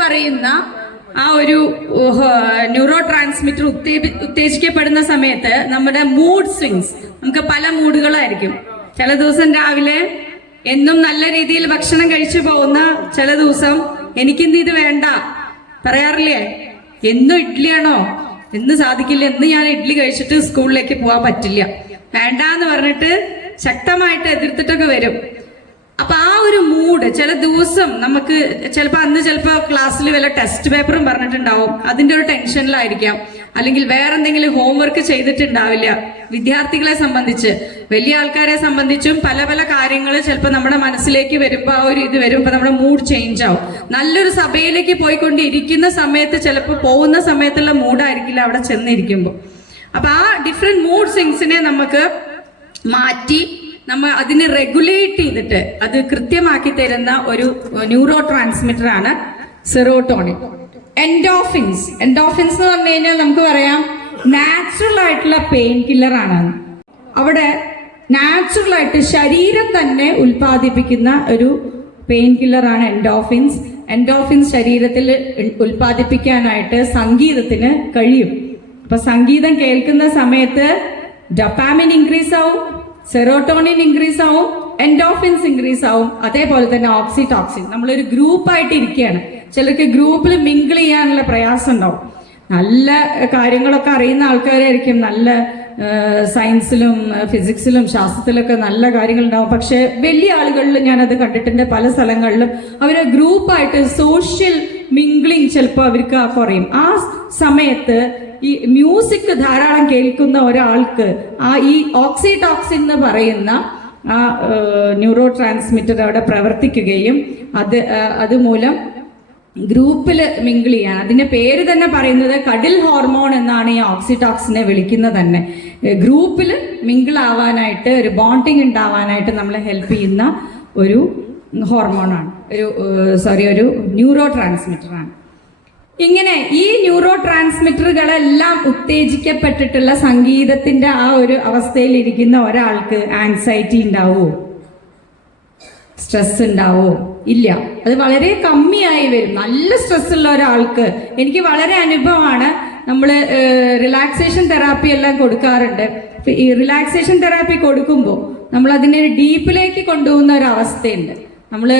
പറയുന്ന ആ ഒരു ന്യൂറോ ട്രാൻസ്മിറ്റർ ഉത്തേജിക്കപ്പെടുന്ന സമയത്ത് നമ്മുടെ മൂഡ് സ്വിങ്സ് നമുക്ക് പല മൂഡുകളായിരിക്കും. ചില ദിവസം രാവിലെ എന്നും നല്ല രീതിയിൽ ഭക്ഷണം കഴിച്ചു പോകുന്ന ചില ദിവസം എനിക്കിന്ന് ഇത് വേണ്ട? പറയാറില്ലേ? എന്നും ഇഡ്ഡലിയാണോ? എന്ന് സാധിക്കില്ല. എന്ന് ഞാൻ ഇഡ്ഡലി കഴിച്ചിട്ട് സ്കൂളിലേക്ക് പോകാൻ പറ്റില്ല. വേണ്ട എന്ന് പറഞ്ഞിട്ട് ശക്തമായിട്ട് എതിർത്തിട്ടൊക്കെ വരും. അപ്പൊ ആ ഒരു മൂഡ് ചില ദിവസം നമുക്ക് ചിലപ്പോൾ അന്ന് ചിലപ്പോൾ ക്ലാസ്സിൽ വല്ല ടെസ്റ്റ് പേപ്പറും പറഞ്ഞിട്ടുണ്ടാവും. അതിന്റെ ഒരു ടെൻഷനിലായിരിക്കാം അല്ലെങ്കിൽ വേറെ എന്തെങ്കിലും ഹോംവർക്ക് ചെയ്തിട്ടുണ്ടാവില്ല. വിദ്യാർത്ഥികളെ സംബന്ധിച്ച് വലിയ ആൾക്കാരെ സംബന്ധിച്ചും പല പല കാര്യങ്ങൾ ചിലപ്പോൾ നമ്മുടെ മനസ്സിലേക്ക് വരുമ്പോൾ ആ ഒരു ഇത് വരുമ്പോൾ നമ്മുടെ മൂഡ് ചേഞ്ച് ആവും. നല്ലൊരു സഭയിലേക്ക് പോയിക്കൊണ്ടിരിക്കുന്ന സമയത്ത് ചിലപ്പോൾ പോകുന്ന സമയത്തുള്ള മൂഡായിരിക്കില്ല അവിടെ ചെന്നിരിക്കുമ്പോൾ അപ്പൊ ആ ഡിഫറെന്റ് മൂഡ് സിങ്സിനെ നമുക്ക് മാറ്റി നമ്മൾ അതിനെ റെഗുലേറ്റ് ചെയ്തിട്ട് അത് കൃത്യമാക്കി തരുന്ന ഒരു ന്യൂറോ ട്രാൻസ്മിറ്റർ ആണ് സെറോട്ടോണിൻ എൻഡോഫിൻസ് എൻഡോഫിൻസ് എന്ന് പറഞ്ഞു കഴിഞ്ഞാൽ നമുക്ക് പറയാം നാച്ചുറൽ ആയിട്ടുള്ള പെയിൻ കില്ലർ ആണ്. അവിടെ നാച്ചുറൽ ആയിട്ട് ശരീരം തന്നെ ഉൽപ്പാദിപ്പിക്കുന്ന ഒരു പെയിൻ കില്ലറാണ് എൻഡോഫിൻസ് എൻഡോഫിൻസ് ശരീരത്തിൽ ഉൽപ്പാദിപ്പിക്കാനായിട്ട് സംഗീതത്തിന് കഴിയും. അപ്പൊ സംഗീതം കേൾക്കുന്ന സമയത്ത് ഡൊപ്പാമിൻ ഇൻക്രീസ് ആവും. സെറോട്ടോണിൻ ഇൻക്രീസ് ആവും എൻഡോഫിൻസ് ഇൻക്രീസ് ആവും അതേപോലെ തന്നെ ഓക്സിടോക്സിൻ നമ്മളൊരു ഗ്രൂപ്പായിട്ട് ഇരിക്കുകയാണ് ചിലർക്ക് ഗ്രൂപ്പിൽ മിങ്കിൾ ചെയ്യാനുള്ള പ്രയാസം ഉണ്ടാവും. നല്ല കാര്യങ്ങളൊക്കെ അറിയുന്ന ആൾക്കാരായിരിക്കും. നല്ല സയൻസിലും ഫിസിക്സിലും ശാസ്ത്രത്തിലൊക്കെ നല്ല കാര്യങ്ങളുണ്ടാവും. പക്ഷേ വലിയ ആളുകളിൽ ഞാനത് കണ്ടിട്ടുണ്ട്. പല സ്ഥലങ്ങളിലും അവർ ഗ്രൂപ്പായിട്ട് സോഷ്യൽ മിംഗ്ലിംഗ് ചിലപ്പോൾ അവർക്ക് കുറയും. ആ സമയത്ത് ഈ മ്യൂസിക് ധാരാളം കേൾക്കുന്ന ഒരാൾക്ക് ആ ഈ ഓക്സിടോക്സിൻ എന്ന് പറയുന്ന ആ ന്യൂറോ ട്രാൻസ്മിറ്റർ അവിടെ പ്രവർത്തിക്കുകയും അത് അതുമൂലം ഗ്രൂപ്പിൽ മിങ്കിൾ ചെയ്യാൻ അതിന്റെ പേര് തന്നെ പറയുന്നത് കടിൽ ഹോർമോൺ എന്നാണ് ഈ ഓക്സിടോക്സിനെ വിളിക്കുന്നത് തന്നെ. ഗ്രൂപ്പിൽ മിങ്കിൾ ആവാനായിട്ട് ഒരു ബോണ്ടിങ് ഉണ്ടാവാനായിട്ട് നമ്മളെ ഹെൽപ്പ് ചെയ്യുന്ന ഒരു ഹോർമോണാണ് ഒരു സോറി ഒരു ന്യൂറോ ട്രാൻസ്മിറ്ററാണ് ഇങ്ങനെ ഈ ന്യൂറോ ട്രാൻസ്മിറ്ററുകളെല്ലാം ഉത്തേജിക്കപ്പെട്ടിട്ടുള്ള സംഗീതത്തിന്റെ ആ ഒരു അവസ്ഥയിൽ ഇരിക്കുന്ന ഒരാൾക്ക് ആൻസൈറ്റി ഉണ്ടാവുമോ സ്ട്രെസ് ഉണ്ടാവോ? ഇല്ല. അത് വളരെ കമ്മിയായി വരും. നല്ല സ്ട്രെസ് ഉള്ള ഒരാൾക്ക്. എനിക്ക് വളരെ അനുഭവമാണ്. നമ്മൾ റിലാക്സേഷൻ തെറാപ്പി എല്ലാം കൊടുക്കാറുണ്ട്. ഈ റിലാക്സേഷൻ തെറാപ്പി കൊടുക്കുമ്പോൾ നമ്മൾ അതിനെ ഡീപ്പിലേക്ക് കൊണ്ടുപോകുന്ന ഒരു അവസ്ഥയുണ്ട്. നമ്മൾ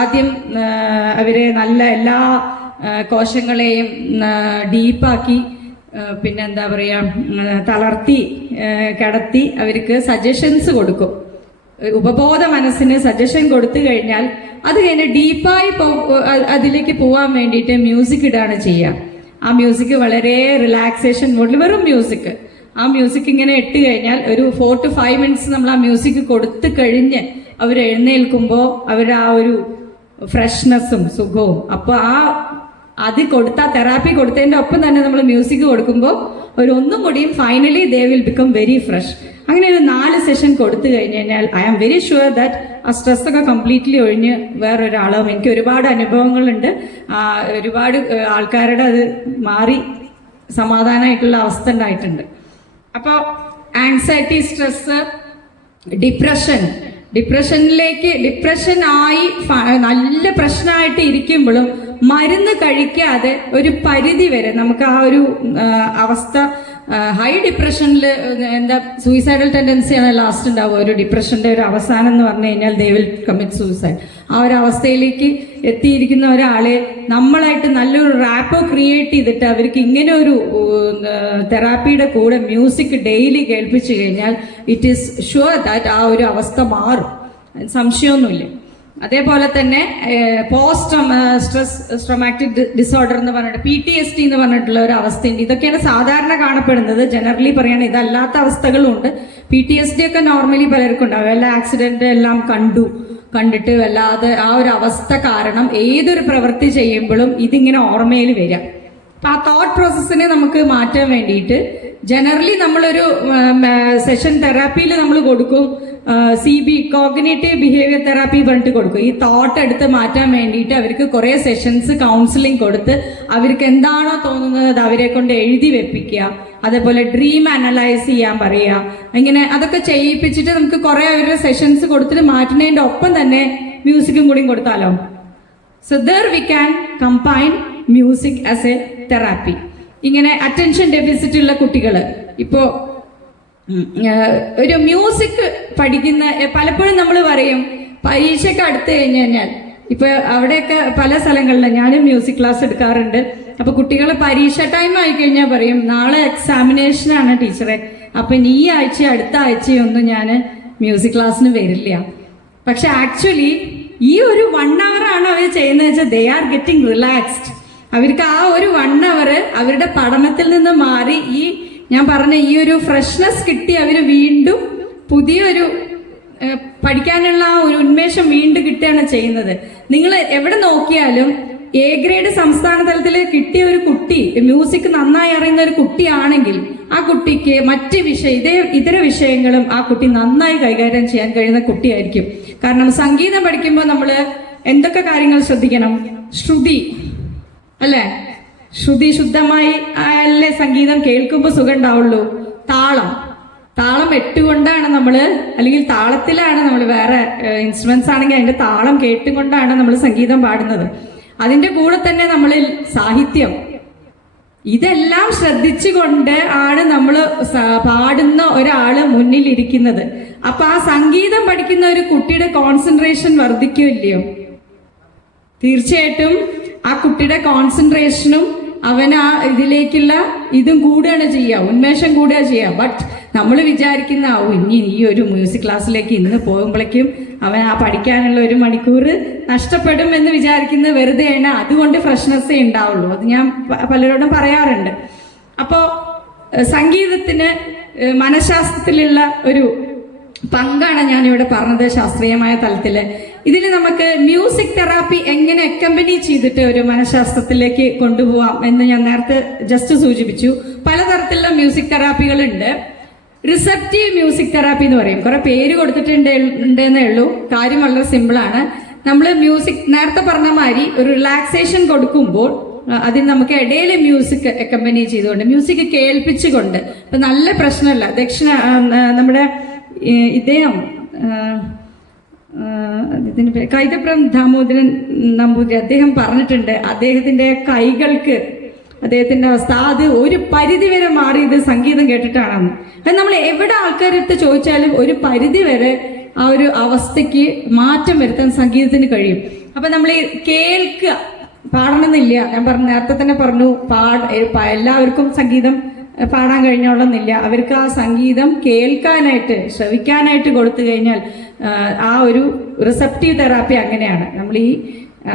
ആദ്യം അവരെ നല്ല എല്ലാ കോശങ്ങളെയും ഡീപ്പാക്കി പിന്നെ എന്താ പറയുക തളർത്തി കിടത്തി അവർക്ക് സജഷൻസ് കൊടുക്കും. ഉപബോധ മനസ്സിന് സജഷൻ കൊടുത്തു കഴിഞ്ഞാൽ അത് കഴിഞ്ഞ് ഡീപ്പായി അതിലേക്ക് പോകാൻ വേണ്ടിയിട്ട് മ്യൂസിക് ഇടാണ് ചെയ്യുക. ആ മ്യൂസിക് വളരെ റിലാക്സേഷൻ മോഡിൽ വെറും മ്യൂസിക്. ആ മ്യൂസിക് ഇങ്ങനെ ഇട്ട് കഴിഞ്ഞാൽ ഒരു ഫോർ ടു ഫൈവ് മിനിറ്റ്സ് നമ്മൾ ആ മ്യൂസിക് കൊടുത്തു കഴിഞ്ഞ് അവർ എഴുന്നേൽക്കുമ്പോൾ അവർ ആ ഒരു ഫ്രഷ്നെസ്സും സുഖവും. അപ്പോൾ ആ അത് കൊടുത്ത തെറാപ്പി കൊടുത്തതിന്റെ ഒപ്പം തന്നെ നമ്മൾ മ്യൂസിക് കൊടുക്കുമ്പോൾ ഒരു ഒന്നും കൂടിയും finally they will become very fresh അങ്ങനെ ഒരു നാല് സെഷൻ കൊടുത്തു കഴിഞ്ഞ് കഴിഞ്ഞാൽ I am very sure that ആ സ്ട്രെസ് ഒക്കെ കംപ്ലീറ്റ്ലി ഒഴിഞ്ഞ് വേറൊരാളും. എനിക്ക് ഒരുപാട് അനുഭവങ്ങളുണ്ട്. ഒരുപാട് ആൾക്കാരുടെ അത് മാറി സമാധാനമായിട്ടുള്ള അവസ്ഥ ഉണ്ടായിട്ടുണ്ട്. അപ്പോൾ ആൻസൈറ്റി സ്ട്രെസ് ഡിപ്രഷൻ ഡിപ്രഷനിലേക്ക് ഡിപ്രഷൻ ആയി നല്ല പ്രശ്നമായിട്ട് ഇരിക്കുമ്പോഴും മരുന്ന് കഴിക്കാതെ ഒരു പരിധി വരെ നമുക്ക് ആ ഒരു അവസ്ഥ ഹൈ ഡിപ്രഷനിൽ എന്താ സൂയിസൈഡൽ ടെൻഡൻസിയാണ് ലാസ്റ്റ് ഉണ്ടാവുക. ഒരു ഡിപ്രഷന്റെ ഒരു അവസാനം എന്ന് പറഞ്ഞു കഴിഞ്ഞാൽ ദേ വിൽ കമ്മിറ്റ് സൂയിസൈഡ് ആ ഒരു അവസ്ഥയിലേക്ക് എത്തിയിരിക്കുന്ന ഒരാളെ നമ്മളായിട്ട് നല്ലൊരു റാപ്പോ ക്രിയേറ്റ് ചെയ്തിട്ട് അവർക്ക് ഇങ്ങനെ ഒരു തെറാപ്പിയുടെ കൂടെ മ്യൂസിക് ഡെയിലി കേൾപ്പിച്ചു കഴിഞ്ഞാൽ ഇറ്റ് ഈസ് ഷുവർ ദാറ്റ് ആ ഒരു അവസ്ഥ മാറും. സംശയമൊന്നുമില്ല. അതേപോലെ തന്നെ പോസ്റ്റ് സ്ട്രെസ് സ്ട്രോമാറ്റിക് ഡിസോർഡർ എന്ന് പറഞ്ഞിട്ട് പി ടി എസ് ടി എന്ന് പറഞ്ഞിട്ടുള്ള ഒരു അവസ്ഥയുണ്ട്. ഇതൊക്കെയാണ് സാധാരണ കാണപ്പെടുന്നത്. ജനറലി പറയുകയാണ് ഇതല്ലാത്ത അവസ്ഥകളും ഉണ്ട് പി ടി എസ് ഡി ഒക്കെ നോർമലി പലർക്കും ഉണ്ടാവും. എല്ലാ ആക്സിഡന്റ് എല്ലാം കണ്ടു കണ്ടിട്ട് വല്ലാതെ ആ ഒരു അവസ്ഥ കാരണം ഏതൊരു പ്രവൃത്തി ചെയ്യുമ്പോഴും ഇതിങ്ങനെ ഓർമ്മയിൽ വരാം അപ്പൊ ആ തോട്ട് പ്രോസസ്സിനെ നമുക്ക് മാറ്റാൻ വേണ്ടിയിട്ട് ജനറലി നമ്മളൊരു സെഷൻ തെറാപ്പിയിൽ നമ്മൾ കൊടുക്കും. C B cognitive behaviour therapy പറഞ്ഞിട്ട് കൊടുക്കും. ഈ തോട്ട് എടുത്ത് മാറ്റാൻ വേണ്ടിയിട്ട് അവർക്ക് കുറേ സെഷൻസ് കൗൺസിലിംഗ് കൊടുത്ത് അവർക്ക് എന്താണോ തോന്നുന്നത് അത് അവരെ കൊണ്ട് എഴുതി വെപ്പിക്കുക. അതേപോലെ ഡ്രീം അനലൈസ് ചെയ്യാൻ പറയുക. ഇങ്ങനെ അതൊക്കെ ചെയ്യിപ്പിച്ചിട്ട് നമുക്ക് കുറേ അവരുടെ സെഷൻസ് കൊടുത്തിട്ട് മാറ്റുന്നതിന്റെ ഒപ്പം തന്നെ മ്യൂസിക്കും കൂടി കൊടുത്താലോ? So there we can combine music as a therapy ഇങ്ങനെ അറ്റൻഷൻ ഡെഫിസിറ്റ് ഉള്ള കുട്ടികൾ ഇപ്പോ ഒരു മ്യൂസിക് പഠിക്കുന്ന പലപ്പോഴും നമ്മൾ പറയും പരീക്ഷയ്ക്ക് അടുത്ത് കഴിഞ്ഞ് കഴിഞ്ഞാൽ ഇപ്പൊ അവിടെയൊക്കെ പല സ്ഥലങ്ങളിലും ഞാനും മ്യൂസിക് ക്ലാസ് എടുക്കാറുണ്ട്. അപ്പൊ കുട്ടികൾ പരീക്ഷ ടൈം ആയി കഴിഞ്ഞാൽ പറയും നാളെ എക്സാമിനേഷൻ ആണ് ടീച്ചറെ. അപ്പൊ ഈ ആഴ്ച അടുത്ത ആഴ്ചയൊന്നും ഞാൻ മ്യൂസിക് ക്ലാസ്സിന് വരില്ല. പക്ഷെ ആക്ച്വലി ഈ ഒരു വൺ അവർ ആണ് അവർ ചെയ്യുന്നത് വെച്ചാൽ ദേ ആർ ഗെറ്റിംഗ് റിലാക്സ്ഡ് അവർക്ക് ആ ഒരു വൺ അവർ അവരുടെ പഠനത്തിൽ നിന്ന് മാറി ഈ ഞാൻ പറഞ്ഞ ഈ ഒരു ഫ്രഷ്നെസ് കിട്ടി അവർ വീണ്ടും പുതിയൊരു പഠിക്കാനുള്ള ആ ഒരു ഉന്മേഷം വീണ്ടും കിട്ടുകയാണ് ചെയ്യുന്നത്. നിങ്ങൾ എവിടെ നോക്കിയാലും എ ഗ്രേഡ് സംസ്ഥാന തലത്തിൽ കിട്ടിയ ഒരു കുട്ടി മ്യൂസിക് നന്നായി അറിയുന്ന ഒരു കുട്ടിയാണെങ്കിൽ ആ കുട്ടിക്ക് മറ്റ് വിഷയ ഇതേ ഇതര വിഷയങ്ങളും ആ കുട്ടി നന്നായി കൈകാര്യം ചെയ്യാൻ കഴിയുന്ന കുട്ടിയായിരിക്കും. കാരണം സംഗീതം പഠിക്കുമ്പോൾ നമ്മൾ എന്തൊക്കെ കാര്യങ്ങൾ ശ്രദ്ധിക്കണം? ശ്രുതി. അല്ലേ? ശ്രുതി ശുദ്ധമായി അല്ലേ സംഗീതം കേൾക്കുമ്പോൾ സുഖം ഉണ്ടാവുള്ളൂ താളം. താളം എട്ടുകൊണ്ടാണ് നമ്മൾ അല്ലെങ്കിൽ താളത്തിലാണ് നമ്മൾ വേറെ ഇൻസ്ട്രുമെന്റ്സ് ആണെങ്കിൽ അതിന്റെ താളം കേട്ടുകൊണ്ടാണ് നമ്മൾ സംഗീതം പാടുന്നത്. അതിന്റെ കൂടെ തന്നെ നമ്മളിൽ സാഹിത്യം. ഇതെല്ലാം ശ്രദ്ധിച്ചുകൊണ്ട് ആണ് നമ്മൾ പാടുന്ന ഒരാൾ മുന്നിൽ ഇരിക്കുന്നത് അപ്പൊ ആ സംഗീതം പഠിക്കുന്ന ഒരു കുട്ടിയുടെ കോൺസെൻട്രേഷൻ വർദ്ധിക്കില്ലയോ തീർച്ചയായിട്ടും ആ കുട്ടിയുടെ കോൺസെൻട്രേഷനും അവൻ ആ ഇതിലേക്കുള്ള ഇതും കൂടുകയാണ് ചെയ്യുക ഉന്മേഷം കൂടുക ചെയ്യുക. ബട്ട് നമ്മൾ വിചാരിക്കുന്ന ഓ ഇനി ഈ ഒരു മ്യൂസിക് ക്ലാസ്സിലേക്ക് ഇന്ന് പോകുമ്പോഴേക്കും അവൻ ആ പഠിക്കാനുള്ള ഒരു മണിക്കൂർ നഷ്ടപ്പെടും എന്ന് വിചാരിക്കുന്ന വെറുതെയാണ് അതുകൊണ്ട് ഫ്രഷ്നെസ്സേ ഉണ്ടാവുള്ളൂ. അത് ഞാൻ പലരോടും പറയാറുണ്ട്. അപ്പോൾ സംഗീതത്തിന് മനഃശാസ്ത്രത്തിലുള്ള ഒരു പങ്കാണ് ഞാൻ ഇവിടെ പറഞ്ഞത് ശാസ്ത്രീയമായ തലത്തിൽ. ഇതിൽ നമുക്ക് മ്യൂസിക് തെറാപ്പി എങ്ങനെ അക്കമ്പനി ചെയ്തിട്ട് ഒരു മനഃശാസ്ത്രത്തിലേക്ക് കൊണ്ടുപോവാം എന്ന് ഞാൻ നേരത്തെ ജസ്റ്റ് സൂചിപ്പിച്ചു. പലതരത്തിലുള്ള മ്യൂസിക് തെറാപ്പികളുണ്ട് റിസപ്റ്റീവ് മ്യൂസിക് തെറാപ്പി എന്ന് പറയും. കുറെ പേര് കൊടുത്തിട്ടുണ്ട് ഉണ്ടെന്നേ ഉള്ളൂ. കാര്യം വളരെ സിമ്പിളാണ് നമ്മൾ മ്യൂസിക് നേരത്തെ പറഞ്ഞ മാതിരി ഒരു റിലാക്സേഷൻ കൊടുക്കുമ്പോൾ അതിന് നമുക്ക് ഇടയിൽ മ്യൂസിക് അക്കമ്പനി ചെയ്തുകൊണ്ട് മ്യൂസിക് കേൾപ്പിച്ചുകൊണ്ട് ഇപ്പൊ നല്ല പ്രശ്നമല്ല. ദക്ഷിണ നമ്മുടെ ഇദ്ദേഹം അദ്ദേഹത്തിന്റെ പേര് കൈതപ്രം ദാമോദരൻ നമ്പൂതിരി അദ്ദേഹം പറഞ്ഞിട്ടുണ്ട് അദ്ദേഹത്തിന്റെ കൈകൾക്ക് അദ്ദേഹത്തിന്റെ അവസ്ഥ. അത് ഒരു പരിധി വരെ മാറിയത് സംഗീതം കേട്ടിട്ടാണെന്ന്. അത് നമ്മൾ എവിടെ ആൾക്കാരെടുത്ത് ചോദിച്ചാലും ഒരു പരിധി വരെ ആ ഒരു അവസ്ഥയ്ക്ക് മാറ്റം വരുത്താൻ സംഗീതത്തിന് കഴിയും. അപ്പൊ നമ്മൾ കേൾക്കുക പാടണമെന്നില്ല. ഞാൻ പറഞ്ഞു നേരത്തെ തന്നെ പറഞ്ഞു പാട എല്ലാവർക്കും സംഗീതം പാടാൻ കഴിഞ്ഞോളന്നില്ല അവർക്ക് ആ സംഗീതം കേൾക്കാനായിട്ട് ശ്രവിക്കാനായിട്ട് കൊടുത്തു കഴിഞ്ഞാൽ ആ, ഒരു റിസപ്റ്റീവ് തെറാപ്പി അങ്ങനെയാണ്. നമ്മൾ ഈ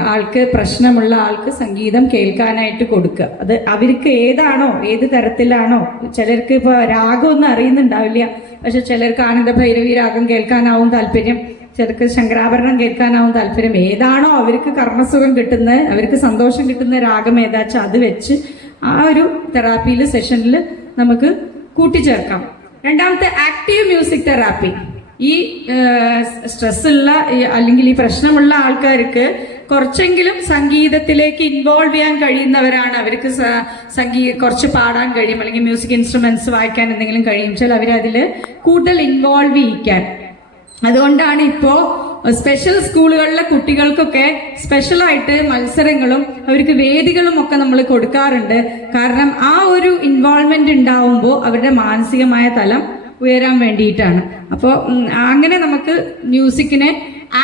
ആൾക്ക് പ്രശ്നമുള്ള ആൾക്ക് സംഗീതം കേൾക്കാനായിട്ട് കൊടുക്കുക. അത് അവർക്ക് ഏതാണോ ഏത് തരത്തിലാണോ ചിലർക്ക് ഇപ്പോൾ രാഗമൊന്നും അറിയുന്നുണ്ടാവില്ല. പക്ഷെ ചിലർക്ക് ആനന്ദ ഭൈരവി രാഗം കേൾക്കാനാവും താല്പര്യം ചിലർക്ക് ശങ്കരാഭരണം കേൾക്കാനാവും താല്പര്യം. ഏതാണോ അവർക്ക് കർമ്മസുഖം കിട്ടുന്നത് അവർക്ക് സന്തോഷം കിട്ടുന്ന രാഗം ഏതാച്ചാൽ അത് വെച്ച് ആ ഒരു തെറാപ്പിയിൽ സെഷനിൽ നമുക്ക് കൂട്ടിച്ചേർക്കാം. രണ്ടാമത്തെ ആക്റ്റീവ് മ്യൂസിക് തെറാപ്പി ഈ സ്ട്രെസ് ഉള്ള അല്ലെങ്കിൽ ഈ പ്രശ്നമുള്ള ആൾക്കാർക്ക് കുറച്ചെങ്കിലും സംഗീതത്തിലേക്ക് ഇൻവോൾവ് ചെയ്യാൻ കഴിയുന്നവരാണ്. അവർക്ക് സംഗീ കുറച്ച് പാടാൻ കഴിയും അല്ലെങ്കിൽ മ്യൂസിക് ഇൻസ്ട്രുമെന്റ്സ് വായിക്കാൻ എന്തെങ്കിലും കഴിയും. വെച്ചാൽ അവരതിൽ കൂടുതൽ ഇൻവോൾവ് ചെയ്യിക്കാൻ അതുകൊണ്ടാണ് ഇപ്പോ സ്പെഷ്യൽ സ്കൂളുകളിലെ കുട്ടികൾക്കൊക്കെ സ്പെഷ്യലായിട്ട് മത്സരങ്ങളും അവർക്ക് വേദികളും ഒക്കെ നമ്മൾ കൊടുക്കാറുണ്ട്. കാരണം ആ ഒരു ഇൻവോൾവ്മെന്റ് ഉണ്ടാവുമ്പോൾ അവരുടെ മാനസികമായ തലം ഉയരാൻ വേണ്ടിയിട്ടാണ്. അപ്പോൾ അങ്ങനെ നമുക്ക് മ്യൂസിക്കിനെ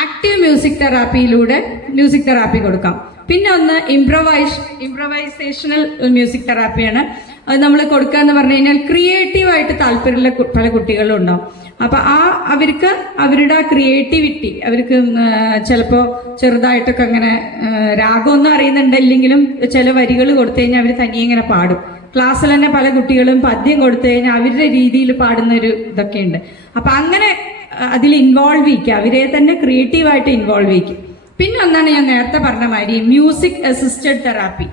ആക്റ്റീവ് മ്യൂസിക് തെറാപ്പിയിലൂടെ മ്യൂസിക് തെറാപ്പി കൊടുക്കാം. പിന്നെ ഒന്ന് ഇംപ്രവൈസ് ഇംപ്രവൈസേഷണൽ മ്യൂസിക് തെറാപ്പിയാണ് അത് നമ്മൾ കൊടുക്കുക എന്ന് പറഞ്ഞു കഴിഞ്ഞാൽ ക്രിയേറ്റീവായിട്ട് താല്പര്യമുള്ള പല കുട്ടികളും ഉണ്ടാവും അപ്പൊ ആ അവർക്ക് അവരുടെ ആ ക്രിയേറ്റിവിറ്റി അവർക്ക് ചിലപ്പോൾ ചെറുതായിട്ടൊക്കെ അങ്ങനെ രാഗമൊന്നും അറിയുന്നുണ്ടല്ലെങ്കിലും ചില വരികൾ കൊടുത്തു കഴിഞ്ഞാൽ അവർ തനിയെ ഇങ്ങനെ പാടും. ക്ലാസ്സിൽ തന്നെ പല കുട്ടികളും പദ്യം കൊടുത്തു കഴിഞ്ഞാൽ അവരുടെ രീതിയിൽ പാടുന്ന ഒരു ഇതൊക്കെ ഉണ്ട് അപ്പൊ അങ്ങനെ അതിൽ ഇൻവോൾവ് ചെയ്യിക്കുക അവരെ തന്നെ ക്രിയേറ്റീവായിട്ട് ഇൻവോൾവ് ചെയ്യിക്കും പിന്നെ ഒന്നാണ് ഞാൻ നേരത്തെ പറഞ്ഞ മാതിരി മ്യൂസിക് അസിസ്റ്റഡ് തെറാപ്പി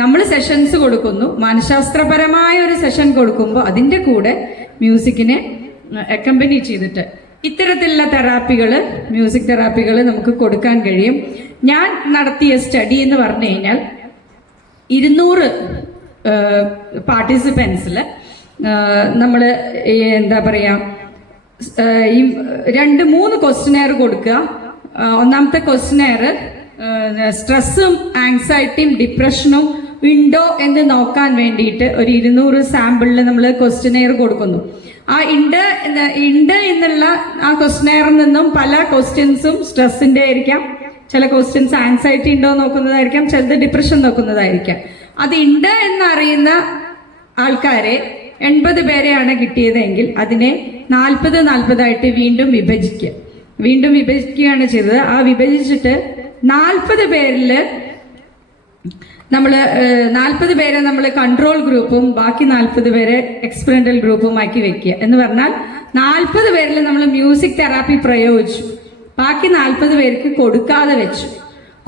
നമ്മൾ സെഷൻസ് കൊടുക്കുന്നു. മനഃശാസ്ത്രപരമായ ഒരു സെഷൻ കൊടുക്കുമ്പോൾ അതിന്റെ കൂടെ മ്യൂസിക്കിനെ അക്കമ്പനി ചെയ്തിട്ട്. ഇത്തരത്തിലുള്ള തെറാപ്പികൾ മ്യൂസിക് തെറാപ്പികൾ നമുക്ക് കൊടുക്കാൻ കഴിയും. ഞാൻ നടത്തിയ സ്റ്റഡി എന്ന് പറഞ്ഞു കഴിഞ്ഞാൽ ഇരുന്നൂറ് പാർട്ടിസിപ്പൻസിൽ നമ്മൾ എന്താ പറയുക ഈ രണ്ട് മൂന്ന് ക്വസ്റ്റനെയർ കൊടുക്കുക. ഒന്നാമത്തെ ക്വസ്റ്റനെയർ സ്ട്രെസ്സും ആങ്സൈറ്റിയും ഡിപ്രഷനും ഉണ്ടോ എന്ന് നോക്കാൻ വേണ്ടിയിട്ട് ഒരു ഇരുന്നൂറ് സാമ്പിളിൽ നമ്മൾ ക്വസ്റ്റനെയർ കൊടുക്കുന്നു. ആ ഇണ്ട് ഇണ്ട് എന്നുള്ള ആ ക്വസ്റ്റനെയറിൽ നിന്നും പല ക്വസ്റ്റ്യൻസും സ്ട്രെസ്സിന്റെ ആയിരിക്കാം. ചില ക്വസ്റ്റ്യൻസ് ആൻസൈറ്റി ഉണ്ടോ നോക്കുന്നതായിരിക്കാം ചിലത് ഡിപ്രഷൻ നോക്കുന്നതായിരിക്കാം. അത് ഉണ്ട് എന്നറിയുന്ന ആൾക്കാരെ എൺപത് പേരെയാണ് കിട്ടിയതെങ്കിൽ അതിനെ നാൽപ്പത് നാൽപ്പതായിട്ട് വീണ്ടും വിഭജിക്കുക വീണ്ടും വിഭജിക്കുകയാണ് ചെയ്തത്. ആ വിഭജിച്ചിട്ട് നാൽപ്പത് പേരിൽ നമ്മൾ നാൽപ്പത് പേരെ നമ്മൾ കൺട്രോൾ ഗ്രൂപ്പും ബാക്കി നാൽപ്പത് പേരെ എക്സ്പെരിമെന്റൽ ഗ്രൂപ്പും ആക്കി വെക്കുക. എന്ന് പറഞ്ഞാൽ നാൽപ്പത് പേരിൽ നമ്മൾ മ്യൂസിക് തെറാപ്പി പ്രയോഗിച്ചു. ബാക്കി നാൽപ്പത് പേർക്ക് കൊടുക്കാതെ വെച്ചു.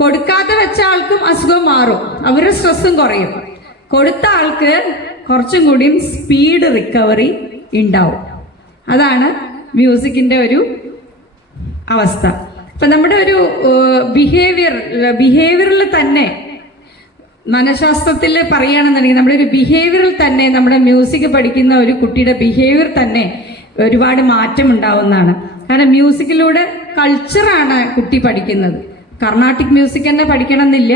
കൊടുക്കാതെ വെച്ച ആൾക്കും അസുഖം മാറും. അവരുടെ സ്ട്രെസ്സും കുറയും. കൊടുത്ത ആൾക്ക് കുറച്ചും കൂടിയും സ്പീഡ് റിക്കവറി ഉണ്ടാവും. അതാണ് മ്യൂസിക്കിന്റെ ഒരു അവസ്ഥ. ഇപ്പൊ നമ്മുടെ ഒരു ബിഹേവിയർ ബിഹേവിയറിൽ തന്നെ മനഃശാസ്ത്രത്തിൽ പറയുകയാണെന്നുണ്ടെങ്കിൽ നമ്മുടെ ഒരു ബിഹേവിയറിൽ തന്നെ നമ്മുടെ മ്യൂസിക് പഠിക്കുന്ന ഒരു കുട്ടിയുടെ ബിഹേവിയർ തന്നെ ഒരുപാട് മാറ്റം ഉണ്ടാവുന്നതാണ് കാരണം മ്യൂസിക്കിലൂടെ കൾച്ചറാണ് കുട്ടി പഠിക്കുന്നത്. കർണാട്ടിക് മ്യൂസിക് തന്നെ പഠിക്കണമെന്നില്ല.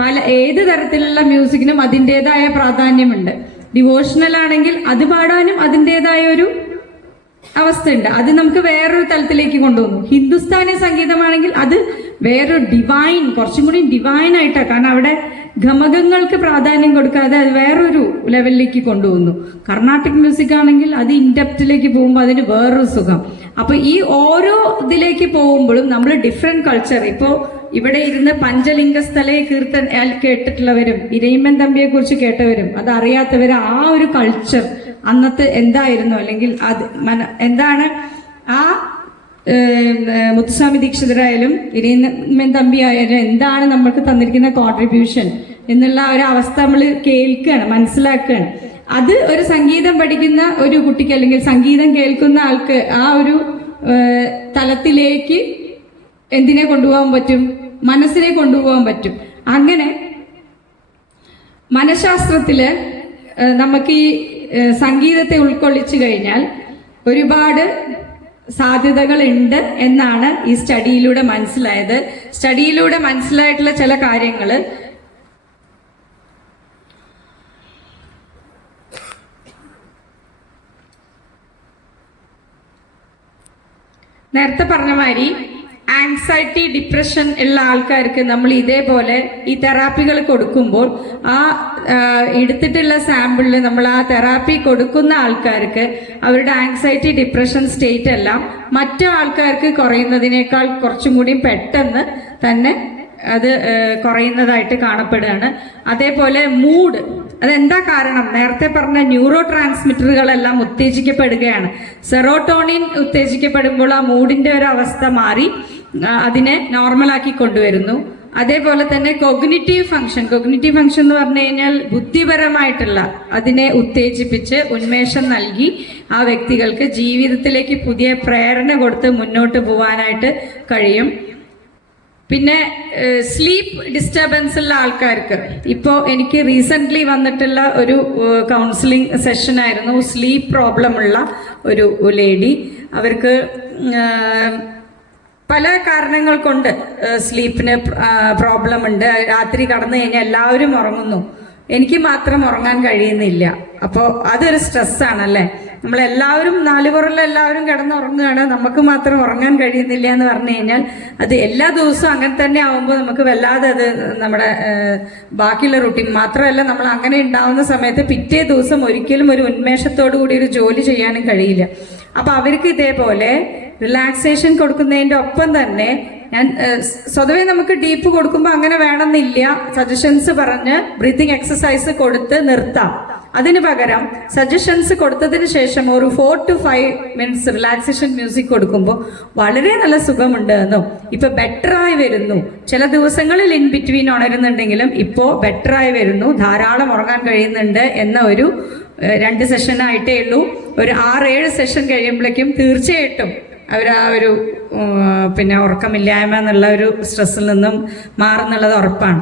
പല ഏത് തരത്തിലുള്ള മ്യൂസിക്കിനും അതിന്റെതായ പ്രാധാന്യമുണ്ട്. ഡിവോഷണൽ ആണെങ്കിൽ അത് പാടാനും അതിന്റെതായ ഒരു അവസ്ഥയുണ്ട്. അത് നമുക്ക് വേറൊരു തലത്തിലേക്ക് കൊണ്ടുപോകുന്നു ഹിന്ദുസ്ഥാനി സംഗീതമാണെങ്കിൽ അത് വേറൊരു ഡിവൈൻ കുറച്ചും കൂടി ഡിവൈൻ ആയിട്ടാണ് കാരണം അവിടെ ഗമകങ്ങൾക്ക് പ്രാധാന്യം കൊടുക്കാതെ അത് വേറൊരു ലെവലിലേക്ക് കൊണ്ടുവന്നു. കർണാട്ടിക് മ്യൂസിക് ആണെങ്കിൽ അത് ഇൻഡെപ്റ്റിലേക്ക് പോകുമ്പോൾ അതിന് വേറൊരു സുഖം. അപ്പൊ ഈ ഓരോ ഇതിലേക്ക് പോകുമ്പോഴും നമ്മൾ ഡിഫറെന്റ് കൾച്ചർ ഇപ്പോ ഇവിടെ ഇരുന്ന് പഞ്ചലിംഗ സ്ഥലെ കീർത്തൻ കേട്ടിട്ടുള്ളവരും ഇരയിമ്മൻ തമ്പിയെ കുറിച്ച് കേട്ടവരും അത് അറിയാത്തവരും ആ ഒരു കൾച്ചർ അന്നത്തെ എന്തായിരുന്നു? അല്ലെങ്കിൽ അത് എന്താണ്? ആ മുത്തുസ്വാമി ദീക്ഷിതരായാലും തമ്പി ആയാലും എന്താണ് നമ്മൾക്ക് തന്നിരിക്കുന്ന കോൺട്രിബ്യൂഷൻ എന്നുള്ള ഒരു അവസ്ഥ നമ്മൾ കേൾക്കുകയാണ് മനസ്സിലാക്കുകയാണ് അത് ഒരു സംഗീതം പഠിക്കുന്ന ഒരു കുട്ടിക്ക് അല്ലെങ്കിൽ സംഗീതം കേൾക്കുന്ന ആൾക്ക് ആ ഒരു തലത്തിലേക്ക് എന്തിനെ കൊണ്ടുപോകാൻ പറ്റും? മനസ്സിനെ കൊണ്ടുപോകാൻ പറ്റും. അങ്ങനെ മനഃശാസ്ത്രത്തിൽ നമുക്ക് ഈ സംഗീതത്തെ ഉൾക്കൊള്ളിച്ചു കഴിഞ്ഞാൽ ഒരുപാട് സാധ്യതകൾ ഉണ്ട് എന്നാണ് ഈ സ്റ്റഡിയിലൂടെ മനസ്സിലായത്. സ്റ്റഡിയിലൂടെ മനസ്സിലായിട്ടുള്ള ചില കാര്യങ്ങൾ നേരത്തെ പറഞ്ഞ മാതിരി ആങ്സൈറ്റി ഡിപ്രഷൻ ഉള്ള ആൾക്കാർക്ക് നമ്മൾ ഇതേപോലെ ഈ തെറാപ്പികൾ കൊടുക്കുമ്പോൾ ആ എടുത്തിട്ടുള്ള സാമ്പിളിൽ നമ്മൾ ആ തെറാപ്പി കൊടുക്കുന്ന ആൾക്കാർക്ക് അവരുടെ ആൻസൈറ്റി ഡിപ്രഷൻ സ്റ്റേറ്റ് എല്ലാം മറ്റു ആൾക്കാർക്ക് കുറയുന്നതിനേക്കാൾ കുറച്ചും കൂടി പെട്ടെന്ന് തന്നെ അത് കുറയുന്നതായിട്ട് കാണപ്പെടുകയാണ്. അതേപോലെ മൂഡ് അതെന്താ കാരണം? നേരത്തെ പറഞ്ഞ ന്യൂറോ ട്രാൻസ്മിറ്ററുകളെല്ലാം ഉത്തേജിക്കപ്പെടുകയാണ്. സെറോട്ടോണിൻ ഉത്തേജിക്കപ്പെടുമ്പോൾ ആ മൂഡിന്റെ ഒരു അവസ്ഥ മാറി. അതിനെ നോർമലാക്കി കൊണ്ടുവരുന്നു. അതേപോലെ തന്നെ കൊഗ്നിറ്റീവ് ഫംഗ്ഷൻ കൊഗ്നിറ്റീവ് ഫംഗ്ഷൻ എന്ന് പറഞ്ഞു കഴിഞ്ഞാൽ ബുദ്ധിപരമായിട്ടുള്ള അതിനെ ഉത്തേജിപ്പിച്ച് ഉന്മേഷം നൽകി ആ വ്യക്തികൾക്ക് ജീവിതത്തിലേക്ക് പുതിയ പ്രേരണ കൊടുത്ത് മുന്നോട്ട് പോകാനായിട്ട് കഴിയും. പിന്നെ സ്ലീപ്പ് ഡിസ്റ്റർബൻസ് ഉള്ള ആൾക്കാർക്ക്. ഇപ്പോൾ എനിക്ക് റീസെന്റ്ലി വന്നിട്ടുള്ള ഒരു കൗൺസിലിംഗ് സെഷൻ ആയിരുന്നു. സ്ലീപ്പ് പ്രോബ്ലം ഉള്ള ഒരു ലേഡി അവർക്ക് പല കാരണങ്ങൾ കൊണ്ട് സ്ലീപ്പിന് പ്രോബ്ലം ഉണ്ട്. രാത്രി കടന്നു കഴിഞ്ഞാൽ എല്ലാവരും ഉറങ്ങുന്നു. എനിക്ക് മാത്രം ഉറങ്ങാൻ കഴിയുന്നില്ല. അപ്പോൾ അതൊരു സ്ട്രെസ്സാണല്ലേ നമ്മളെല്ലാവരും നാലുപുറമുള്ള എല്ലാവരും കിടന്നുറങ്ങുകയാണ്. നമുക്ക് മാത്രം ഉറങ്ങാൻ കഴിയുന്നില്ല എന്ന് പറഞ്ഞു കഴിഞ്ഞാൽ അത് എല്ലാ ദിവസവും അങ്ങനെ തന്നെ ആവുമ്പോൾ നമുക്ക് വല്ലാതെ അത് നമ്മുടെ ബാക്കിയുള്ള റുട്ടീൻ മാത്രമല്ല നമ്മൾ അങ്ങനെ ഉണ്ടാവുന്ന സമയത്ത് പിറ്റേ ദിവസം ഒരിക്കലും ഒരു ഉന്മേഷത്തോടു കൂടി ഒരു ജോലി ചെയ്യാനും കഴിയില്ല. അപ്പോൾ അവർക്ക് ഇതേപോലെ റിലാക്സേഷൻ കൊടുക്കുന്നതിന്റെ ഒപ്പം തന്നെ ഞാൻ സ്വതവേ നമുക്ക് ഡീപ്പ് കൊടുക്കുമ്പോൾ അങ്ങനെ വേണമെന്നില്ല. സജഷൻസ് പറഞ്ഞ് ബ്രീത്തിങ് എക്സസൈസ് കൊടുത്ത് നിർത്താം. അതിന് പകരം സജഷൻസ് കൊടുത്തതിന് ശേഷം ഒരു four to five minutes relaxation music കൊടുക്കുമ്പോൾ വളരെ നല്ല സുഖമുണ്ട് എന്നും ഇപ്പൊ ബെറ്ററായി വരുന്നു. ചില ദിവസങ്ങളിൽ ഇൻ ബിറ്റ്വീൻ ഉണരുന്നുണ്ടെങ്കിലും ഇപ്പോൾ ബെറ്ററായി വരുന്നു. ധാരാളം ഉറങ്ങാൻ കഴിയുന്നുണ്ട് എന്ന ഒരു രണ്ട് സെഷനായിട്ടേ ഉള്ളൂ. ഒരു ആറേഴ് സെഷൻ കഴിയുമ്പോഴേക്കും തീർച്ചയായിട്ടും അവർ ആ ഒരു പിന്നെ ഉറക്കമില്ലായ്മ എന്നുള്ള ഒരു സ്ട്രെസ്സിൽ നിന്നും മാറുന്നുള്ളത് ഉറപ്പാണ്.